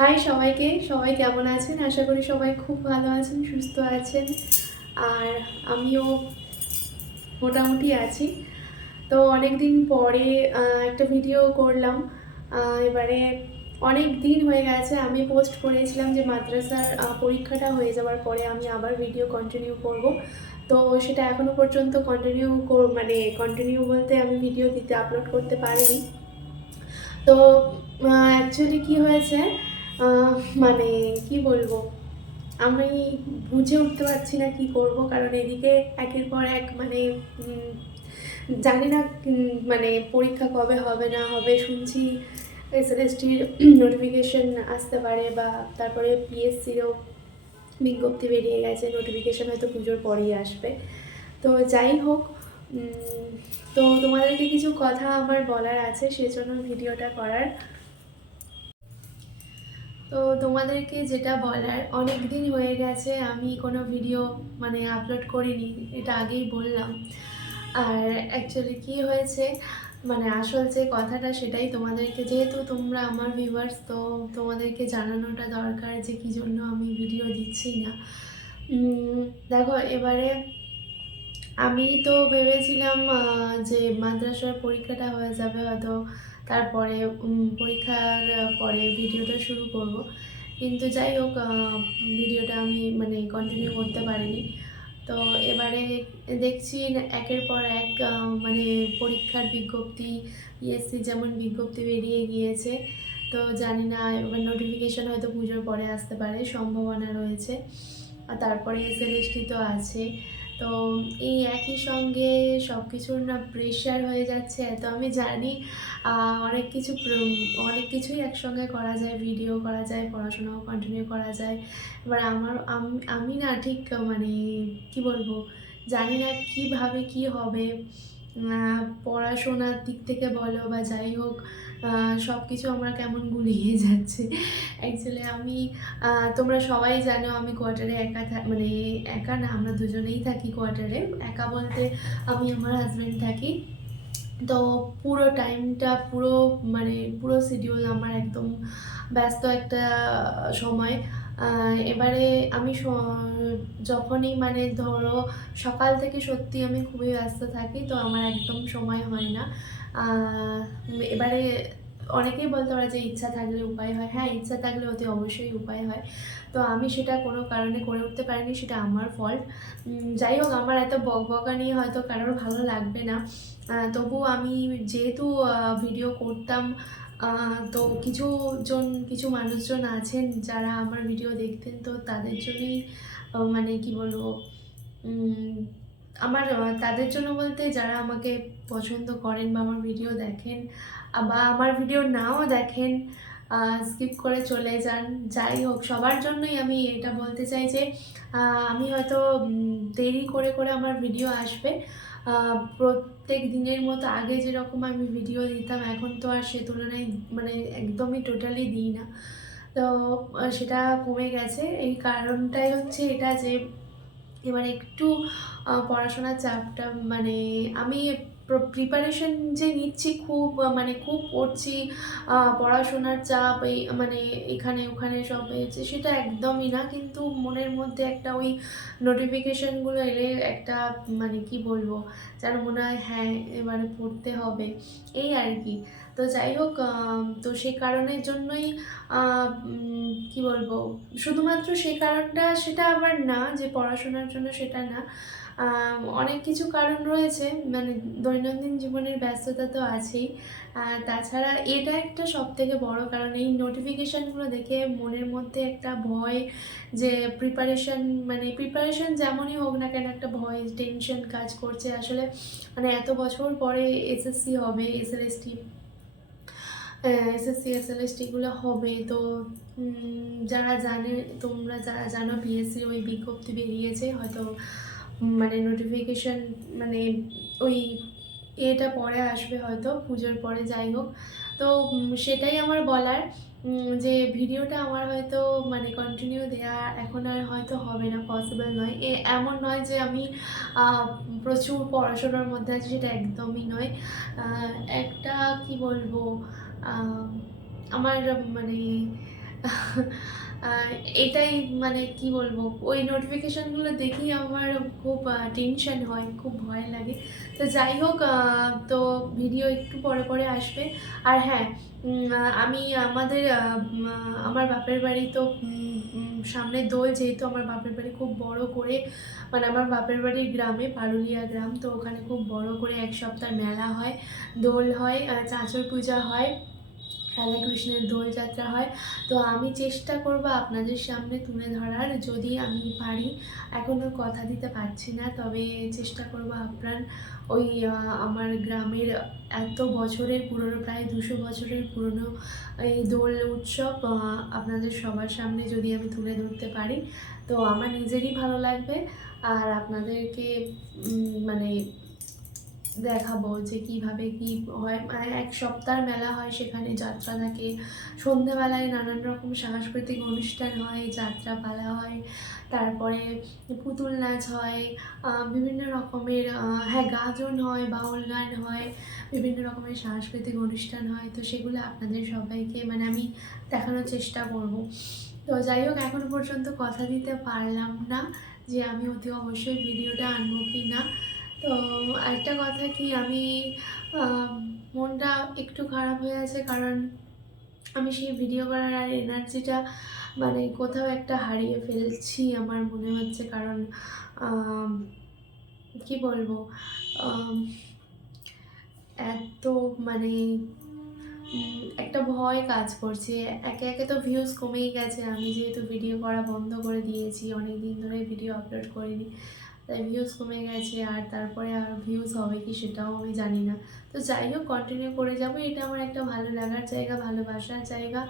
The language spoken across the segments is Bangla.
হাই সবাইকে, সবাই কেমন আছেন? আশা করি সবাই খুব ভালো আছেন, সুস্থ আছেন। আর আমিও মোটামুটি আছি। তো অনেক দিন পরে একটা ভিডিও করলাম। এবারে অনেক দিন হয়ে গেছে, আমি পোস্ট করেছিলাম যে মাদ্রাসার পরীক্ষাটা হয়ে যাওয়ার পরে আমি আবার ভিডিও কন্টিনিউ করব। তো সেটা এখনও পর্যন্ত কন্টিনিউ বলতে আমি ভিডিও আপলোড করতে পারিনি। তো অ্যাকচুয়ালি কী হয়েছে, আহ, মানে কি বলবো, আমি বুঝে উঠতে পারছি না কি করব। কারণ এদিকে একের পর এক জানি না মানে পরীক্ষা কবে হবে না হবে। শুনছি এসএলএসটির নোটিফিকেশন আসতে পারে, বা তারপরে পিএসসিরও বিজ্ঞপ্তি বেরিয়ে গেছে, নোটিফিকেশন হয়তো পুজোর পরেই আসবে। তো যাই হোক, তো তোমাদেরকে কিছু কথা আমার বলার আছে, সেজন্য ভিডিওটা করার। তো তোমাদেরকে যেটা বলার, অনেক দিন হয়ে গেছে আমি কোনো ভিডিও আপলোড করিনি, এটা আগেই বললাম। আর অ্যাকচুয়ালি কী হয়েছে, আসল যে কথাটা সেটাই তোমাদেরকে, যেহেতু তোমরা আমার ভিউয়ার্স, তো তোমাদেরকে জানানোটা দরকার যে কী জন্য আমি ভিডিও দিচ্ছি না। দেখো, এবারে আমি তো ভেবেছিলাম যে মাদ্রাসার পরীক্ষাটা হয়ে যাবে হয়তো, তারপরে পরীক্ষার পরে ভিডিওটা শুরু করব। কিন্তু যাই হোক, ভিডিওটা আমি কন্টিনিউ করতে পারিনি। তো এবারে দেখছি একের পর এক পরীক্ষার বিজ্ঞপ্তি, পিএসসি যেমন বিজ্ঞপ্তি বেরিয়ে গিয়েছে। তো জানি না, এবার নোটিফিকেশান হয়তো পুজোর পরে আসতে পারে, সম্ভাবনা রয়েছে। আর তারপরে এসএলএসটি তো আছে। তো এই একই সঙ্গে সব কিছুর না প্রেশার হয়ে যাচ্ছে। এত আমি জানি অনেক কিছুই একসঙ্গে করা যায়, ভিডিও করা যায়, পড়াশোনাও কন্টিনিউ করা যায়। এবার আমি না ঠিক কি বলবো, জানি না কিভাবে কি হবে। পড়াশোনার দিক থেকে বলো বা যাই হোক, সব কিছু আমার কেমন গুলিয়ে যাচ্ছে। অ্যাকচুয়ালি তোমরা সবাই জানো আমি কোয়ার্টারে একা না, আমরা দুজনেই থাকি কোয়ার্টারে। একা বলতে আমি, আমার হাজব্যান্ড থাকি। তো পুরো টাইমটা পুরো শিডিউল আমার একদম ব্যস্ত একটা সময়। এবারে আমি যখনই ধরো সকাল থেকে সত্যি আমি খুবই ব্যস্ত থাকি, তো আমার একদম সময় হয় না। এবারে অনেকেই বলতে পারে যে ইচ্ছা থাকলে উপায় হয়। হ্যাঁ, ইচ্ছা থাকলে অতি অবশ্যই উপায় হয়। তো আমি সেটা কোনো কারণে করে উঠতে পারিনি, সেটা আমার ফল্ট। যাই হোক, আমার এত বকবকানি হয়তো কারোর ভালো লাগবে না। তবু আমি যেহেতু ভিডিও করতাম, তো কিছু মানুষজন আছেন যারা আমার ভিডিও দেখতেন, তো তাদের জন্যই কি বলবো, তাদের জন্য বলতে, যারা আমাকে পছন্দ করেন বা আমার ভিডিও দেখেন, বা আমার ভিডিও নাও দেখেন, স্কিপ করে চলে যান, যাই হোক, সবার জন্যই আমি এটা বলতে চাই যে আমি হয়তো দেরি করে করে আমার ভিডিও আসবে। প্রত্যেক দিনের মতো আগে যেরকম আমি ভিডিও দিতাম, এখন তো আর সে তুলনায় একদমই টোটালি দিই না। তো সেটা কমে গেছে। এই কারণটাই হচ্ছে এটা যে এবার একটু পড়াশোনার চাপটা, আমি প্রিপারেশন যে নিচ্ছি, খুব পড়ছি, পড়াশোনার চাপ এই এখানে ওখানে সব হয়েছে, সেটা একদমই না। কিন্তু মনের মধ্যে একটা ওই নোটিফিকেশানগুলো এলে একটা কি বলবো, যেন মনে হয় হ্যাঁ এবারে পড়তে হবে, এই আর কি। তো যাই হোক, তো সে কারণের জন্যই কি বলবো, শুধুমাত্র সেই কারণটা, সেটা আবার না যে পড়াশোনার জন্য, সেটা না। অনেক কিছু কারণ রয়েছে, দৈনন্দিন জীবনের ব্যস্ততা তো আছেই। তাছাড়া এটা একটা সবথেকে বড় কারণ, এই নোটিফিকেশানগুলো দেখে মনের মধ্যে একটা ভয়, যে প্রিপারেশন যেমনই হোক না কেন, একটা ভয়, টেনশন কাজ করছে আসলে। এত বছর পরে এসএসসি হবে, এসএসসি এসএলএসটিগুলো হবে। তো তোমরা যারা জানো, পিএসসির ওই বিজ্ঞপ্তি বেরিয়েছে হয়তো, নোটিফিকেশান ওই এটা পরে আসবে হয়তো পুজোর পরে, যাই হোক। তো সেটাই আমার বলার, যে ভিডিওটা আমার হয়তো কন্টিনিউ দেওয়া এখন আর হয়তো হবে না, পসিবল নয়। এমন নয় যে আমি প্রচুর পড়াশোনার মধ্যে আছি, সেটা একদমই নয়। একটা কি বলবো, আমার আহ, এটাই মানে কি বলবো, ওই নোটিফিকেশানগুলো দেখেই আমার খুব টেনশন হয়, খুব ভয় লাগে। তো যাই হোক, তো ভিডিও একটু পরে পরে আসবে। আর হ্যাঁ, আমি আমাদের আমার বাপের বাড়ি তো সামনে দোল, যেহেতু আমার বাপের বাড়ি খুব বড় করে, মানে আমার বাপের বাড়ির গ্রামে পারুলিয়া গ্রাম, তো ওখানে খুব বড় করে এক সপ্তাহ মেলা হয়, দোল হয়, চাঁচর পূজা হয়, রাধাকৃষ্ণের দোলযাত্রা হয়। তো আমি চেষ্টা করব আপনাদের সামনে তুলে ধরার, যদি আমি পারি। এখনও কথা দিতে পারছি না, তবে চেষ্টা করব আপ্রাণ ওই আমার গ্রামের এত বছরের পুরনো, প্রায় 200 বছরের পুরনো এই দোল উৎসব আপনাদের সবার সামনে যদি আমি তুলে ধরতে পারি, তো আমার নিজেরই ভালো লাগবে। আর আপনাদেরকে মানে দেখাবো যে কিভাবে কি হয়। মানে এক সপ্তাহের মেলা হয়, সেখানে যাত্রা থাকে, সন্ধেবেলায় নানান রকম সাংস্কৃতিক অনুষ্ঠান হয়, যাত্রা পালা হয়, তারপরে পুতুল নাচ হয়, বিভিন্ন রকমের হ্যাঁ গাজন হয়, বাউল গান হয়, বিভিন্ন রকমের সাংস্কৃতিক অনুষ্ঠান হয়। তো সেগুলো আপনাদের সবাইকে মানে আমি দেখানোর চেষ্টা করব। তো যাই হোক, এখনো পর্যন্ত কথা দিতে পারলাম না যে আমি অতি অবশ্যই ভিডিওটা আনবো কি না। তো একটা কথা কি, আমি আম, মনটা একটু খারাপ হয়ে আছে, কারণ আমি সেই ভিডিও করার আর এনার্জিটা মানে কোথাও একটা হারিয়ে ফেলছি আমার মনে হচ্ছে। কারণ আম, কি বলবো, আম, এত মানে একটা ভয় কাজ করছে। একে একে তো ভিউজ কমেই গেছে, আমি যেহেতু ভিডিও করা বন্ধ করে দিয়েছি, অনেক দিন ধরে ভিডিও আপলোড করিনি, তাই ভিউজ কমে গেছে। আর তারপরে আর ভিউজ হবে কি সেটাও আমি জানি না। তো যাই হোক, কন্টিনিউ করে যাব, এটা আমার একটা ভালো লাগার জায়গা, ভালোবাসার জায়গা।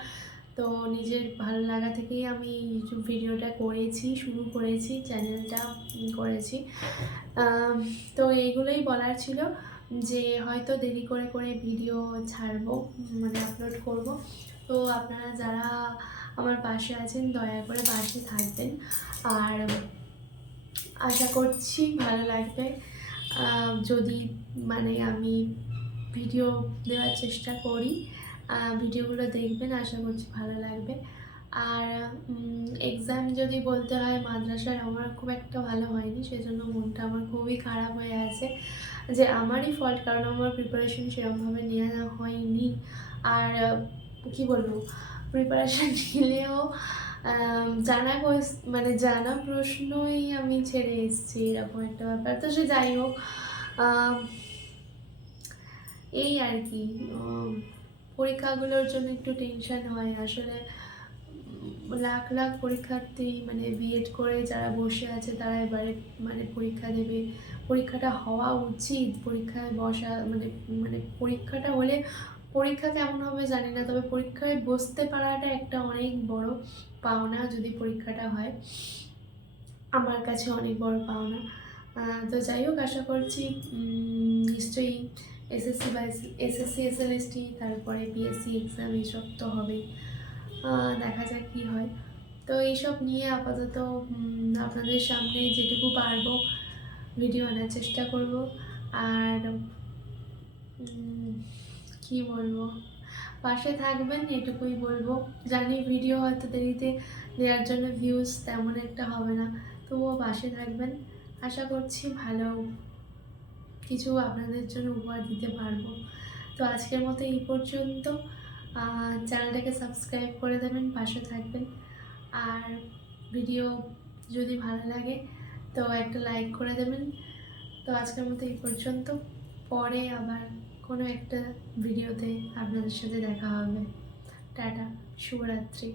তো নিজের ভালো লাগা থেকেই আমি ইউটিউব ভিডিওটা করেছি, শুরু করেছি, চ্যানেলটা করেছি। আম, তো এইগুলোই বলার ছিল, যে হয়তো দেরি করে করে ভিডিও ছাড়বো, মানে আপলোড করব। তো আপনারা যারা আমার পাশে আছেন দয়া করে পাশে থাকবেন। আর আশা করছি ভালো লাগবে যদি মানে আমি ভিডিও দেওয়ার চেষ্টা করি। ভিডিওগুলো দেখবেন, আশা করছি ভালো লাগবে। আর এক্সাম যদি বলতে হয় মাদ্রাসার, আমার খুব একটা ভালো হয়নি, সেজন্য মনটা আমার খুবই খারাপ হয়ে আছে, যে আমারই ফল্ট, কারণ আমার প্রিপারেশন সেরকমভাবে নেওয়া হয়নি। আর কি বলবো, প্রিপারেশন নিলেও মানে জানা প্রশ্নই আমি ছেড়ে এসেছি, এরকম একটা ব্যাপার। তো সে যাই হোক, আম, এই আর কি, পরীক্ষাগুলোর জন্য একটু টেনশন হয় আসলে। লাখ লাখ পরীক্ষার্থী মানে বিএড করে যারা বসে আছে, তারা এবারে মানে পরীক্ষা দেবে। পরীক্ষাটা হওয়া উচিত, পরীক্ষায় বসা মানে মানে পরীক্ষাটা হলে, পরীক্ষা কেমন হবে জানি না, তবে পরীক্ষায় বসতে পারাটা একটা অনেক বড় পাওনা। যদি পরীক্ষাটা হয়, আমার কাছে অনেক বড় পাওনা। তো যাই হোক, আশা করছি নিশ্চয়ই এসএসসি বা এসএসসি এসএলএসটি, তারপরে বিএসসি এক্সাম, এইসব তো হবেই। দেখা যাক কী হয়। তো এইসব নিয়ে আপাতত আপনাদের সামনে যেটুকু পারবো ভিডিও আনার চেষ্টা করব। আর কি বলবো, পাশে থাকবেন এটুকুই বলবো। জানি ভিডিও হয়তো দেরিতে দেওয়ার জন্য ভিউজ তেমন একটা হবে না, তবুও পাশে থাকবেন। আশা করছি ভালো কিছু আপনাদের জন্য উপহার দিতে পারবো। তো আজকের মতো এই পর্যন্ত। চ্যানেলটাকে সাবস্ক্রাইব করে দেবেন, পাশে থাকবেন। আর ভিডিও যদি ভালো লাগে তো একটা লাইক করে দেবেন। তো আজকের মতো এই পর্যন্ত, পরে আবার কোনো একটা ভিডিওতে আপনাদের সাথে দেখা হবে। টাটা, শুভরাত্রি।